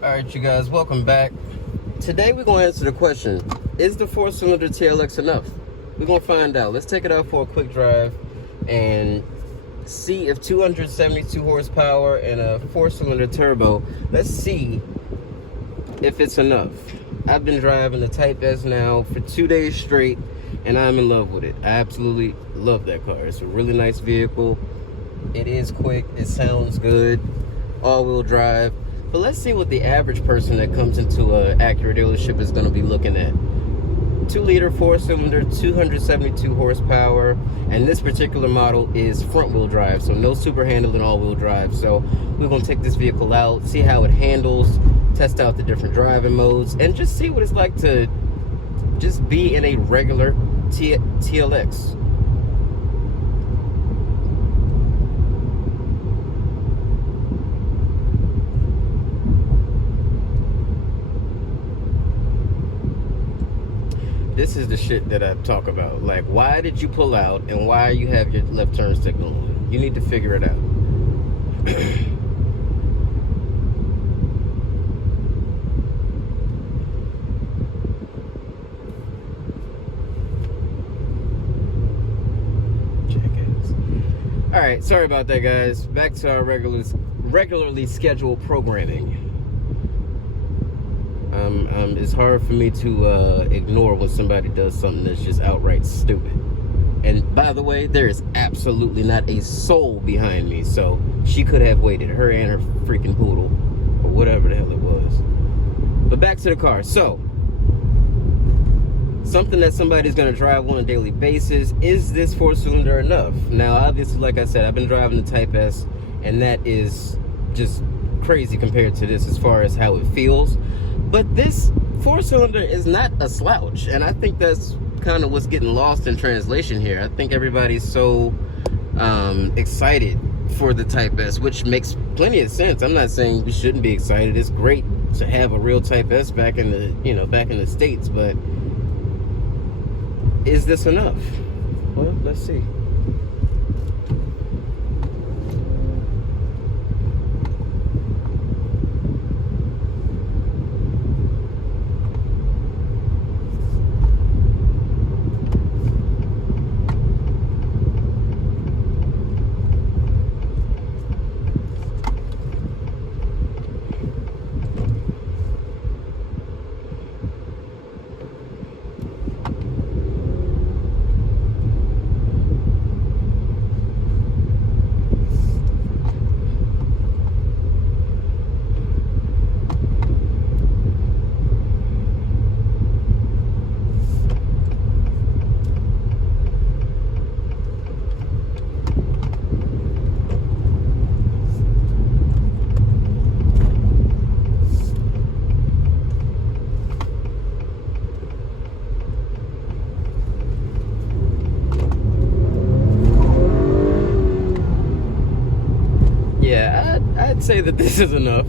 Alright, you guys, welcome back. Today we're going to answer the question, is the 4-cylinder TLX enough? We're going to find out. Let's take it out for a quick drive and see if 272 horsepower and a 4-cylinder turbo, let's see if it's enough. I've been driving the Type S now for 2 days straight, and I'm in love with it. I absolutely love that car. It's a really nice vehicle. It is quick. It sounds good. All-wheel drive. But let's see what the average person that comes into an Acura dealership is going to be looking at. 2-liter 4-cylinder, 272 horsepower, and this particular model is front-wheel drive, so no super handling all-wheel drive. So we're going to take this vehicle out, see how it handles, test out the different driving modes, and just see what it's like to just be in a regular TLX. This is the shit that I talk about. Like, why did you pull out and why you have your left turn signal on? You need to figure it out. Jackass. Alright, sorry about that, guys. Back to our regularly scheduled programming. It's hard for me to ignore when somebody does something that's just outright stupid. And by the way, there is absolutely not a soul behind me, so she could have waited, her and her freaking poodle, or whatever the hell it was. But back to the car. So, something that somebody's going to drive on a daily basis, is this 4-cylinder enough? Now, obviously, like I said, I've been driving the Type S, and that is just crazy compared to this as far as how it feels. But this 4-cylinder is not a slouch, and I think that's kind of what's getting lost in translation here. I think everybody's so excited for the Type S, which makes plenty of sense. I'm not saying we shouldn't be excited. It's great to have a real Type S back in the States, but is this enough? Well, let's see. Yeah, I'd say that this is enough.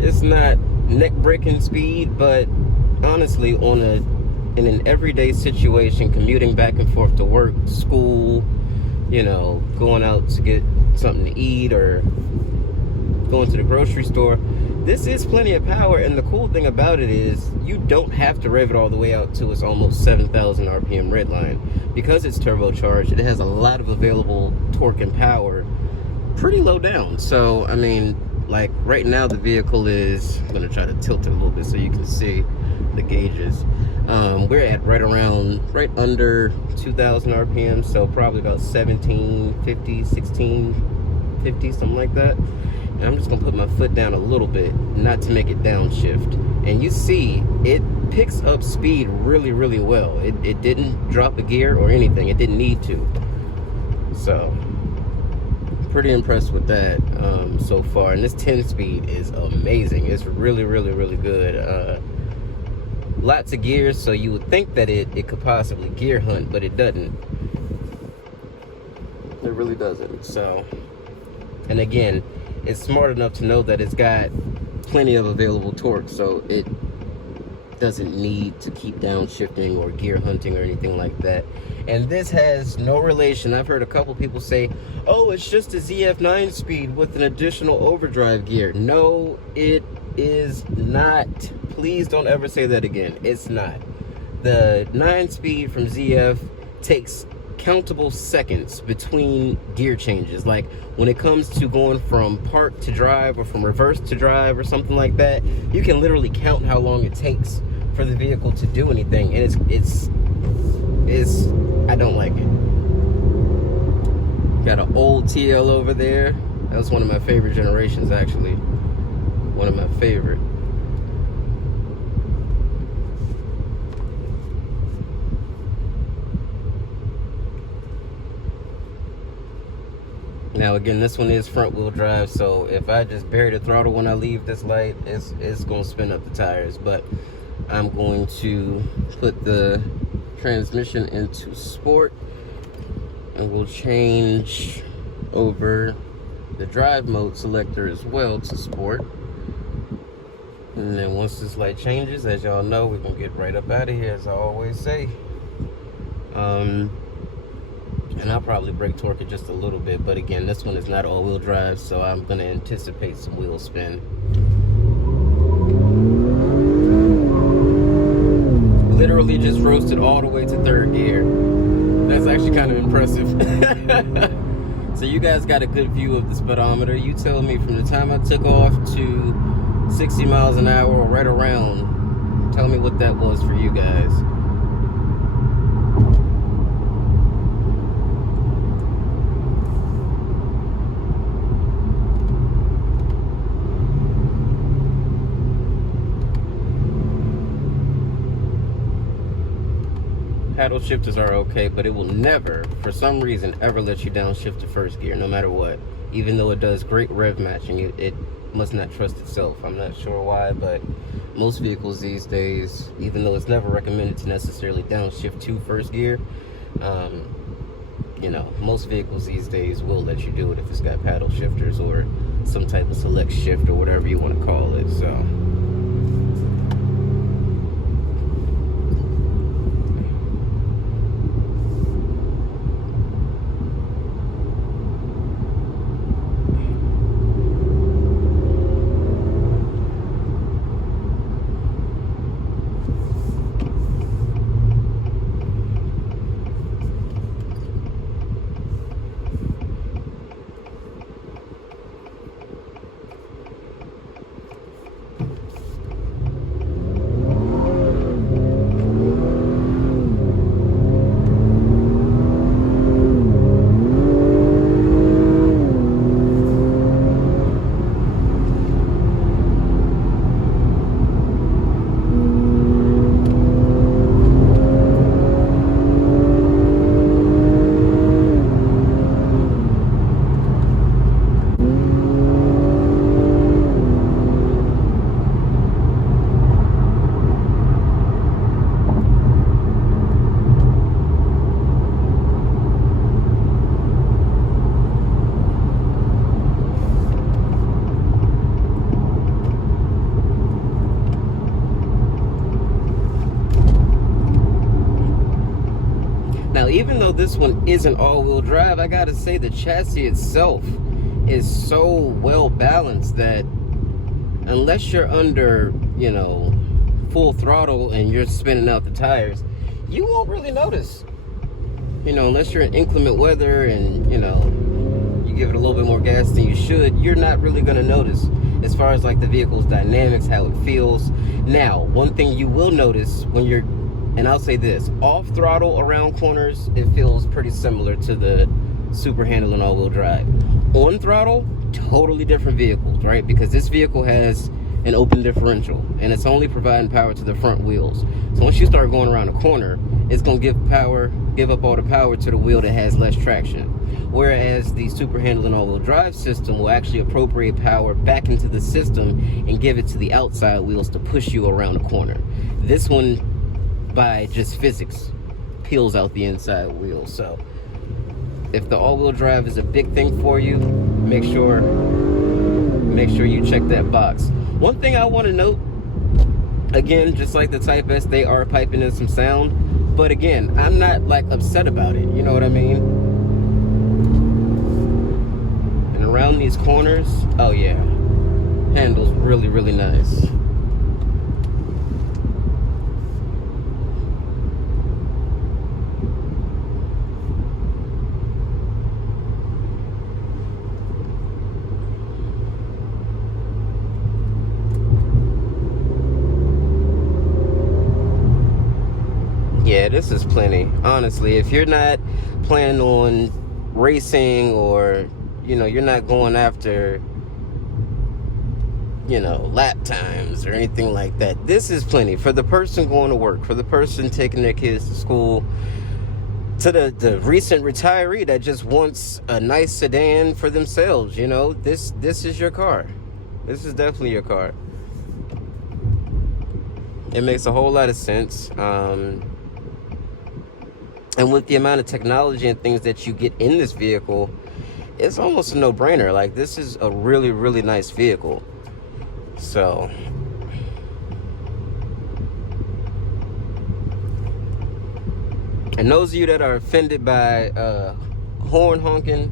It's not neck-breaking speed, but honestly, in an everyday situation, commuting back and forth to work, school, going out to get something to eat or going to the grocery store, this is plenty of power. And the cool thing about it is you don't have to rev it all the way out to its almost 7,000 RPM redline. Because it's turbocharged, it has a lot of available torque and power pretty low down. So I mean, like right now the vehicle is, I'm gonna try to tilt it a little bit so you can see the gauges. We're at right under 2,000 RPM, so probably about 1750, 1650, something like that. And I'm just gonna put my foot down a little bit, not to make it downshift, and you see it picks up speed really, really well. It didn't drop a gear or anything. It didn't need to. So pretty impressed with that so far. And this 10 speed is amazing. It's really, really, really good. Lots of gears, so you would think that it could possibly gear hunt, but it doesn't. It really doesn't. So, and again, it's smart enough to know that it's got plenty of available torque, so doesn't need to keep downshifting or gear hunting or anything like that. And this has no relation. I've heard a couple people say, oh, it's just a ZF 9-speed with an additional overdrive gear. No, it is not. Please don't ever say that again. It's not. The 9-speed from ZF takes countable seconds between gear changes. Like when it comes to going from park to drive or from reverse to drive or something like that, you can literally count how long it takes for the vehicle to do anything, and it's I don't like it. Got an old TL over there. That was one of my favorite generations, actually. One of my favorite. Now again, this one is front wheel drive, so if I just bury the throttle when I leave this light, it's gonna spin up the tires. But I'm going to put the transmission into sport, and we'll change over the drive mode selector as well to sport. And then once this light changes, as y'all know, we're gonna get right up out of here, as I always say. And I'll probably brake torque it just a little bit, but again, this one is not all-wheel drive, so I'm gonna anticipate some wheel spin. Literally just roasted all the way to 3rd gear. That's actually kind of impressive. So you guys got a good view of the speedometer. You tell me from the time I took off to 60 miles an hour or right around, tell me what that was for you guys. Paddle shifters are okay, but it will never, for some reason, ever let you downshift to 1st gear, no matter what. Even though it does great rev matching, it must not trust itself. I'm not sure why, but most vehicles these days, even though it's never recommended to necessarily downshift to 1st gear, you know, most vehicles these days will let you do it if it's got paddle shifters or some type of select shift or whatever you want to call it. So even though this one isn't all-wheel drive, I gotta say the chassis itself is so well balanced that unless you're under, you know, full throttle and you're spinning out the tires, you won't really notice. You know, unless you're in inclement weather and, you know, you give it a little bit more gas than you should, you're not really gonna notice as far as like the vehicle's dynamics, how it feels. Now, one thing you will notice when you're, and I'll say this, off throttle around corners, it feels pretty similar to the super handling all-wheel drive. On throttle, totally different vehicles, right? Because this vehicle has an open differential and it's only providing power to the front wheels. So once you start going around a corner, it's gonna give up all the power to the wheel that has less traction. Whereas the super handling all-wheel drive system will actually appropriate power back into the system and give it to the outside wheels to push you around the corner. This one, by just physics, peels out the inside wheel. So if the all-wheel drive is a big thing for you, make sure you check that box. One thing I want to note, Again, just like the Type S, they are piping in some sound. But again, I'm not like upset about it. You know what I mean? And around these corners, oh yeah, handles really, really nice. Yeah, this is plenty. Honestly, if you're not planning on racing, or, you know, you're not going after, you know, lap times or anything like that, this is plenty. For the person going to work, for the person taking their kids to school, to the recent retiree that just wants a nice sedan for themselves, you know, this is your car. This is definitely your car. It makes a whole lot of sense. And with the amount of technology and things that you get in this vehicle, it's almost a no-brainer. Like, this is a really, really nice vehicle. So, and those of you that are offended by horn honking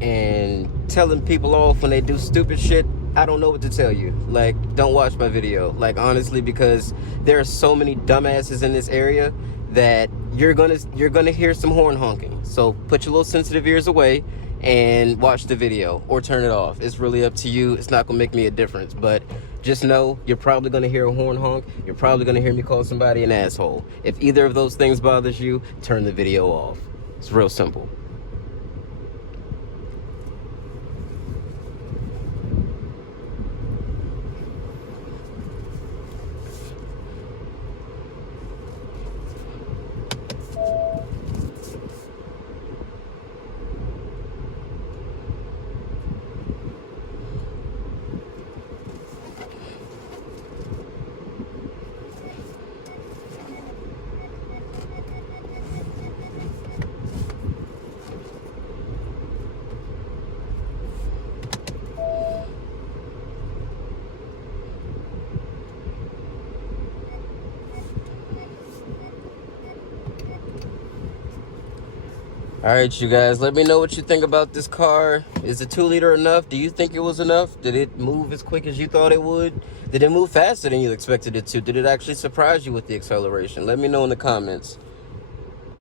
and telling people off when they do stupid shit, I don't know what to tell you. Like, don't watch my video. Like, honestly, because there are so many dumbasses in this area that you're gonna hear some horn honking. So put your little sensitive ears away and watch the video, or turn it off. It's really up to you. It's not gonna make me a difference, but just know you're probably gonna hear a horn honk. You're probably gonna hear me call somebody an asshole. If either of those things bothers you, turn the video off. It's real simple. All right, you guys, let me know what you think about this car. Is the 2-liter enough? Do you think it was enough? Did it move as quick as you thought it would? Did it move faster than you expected it to? Did it actually surprise you with the acceleration? Let me know in the comments.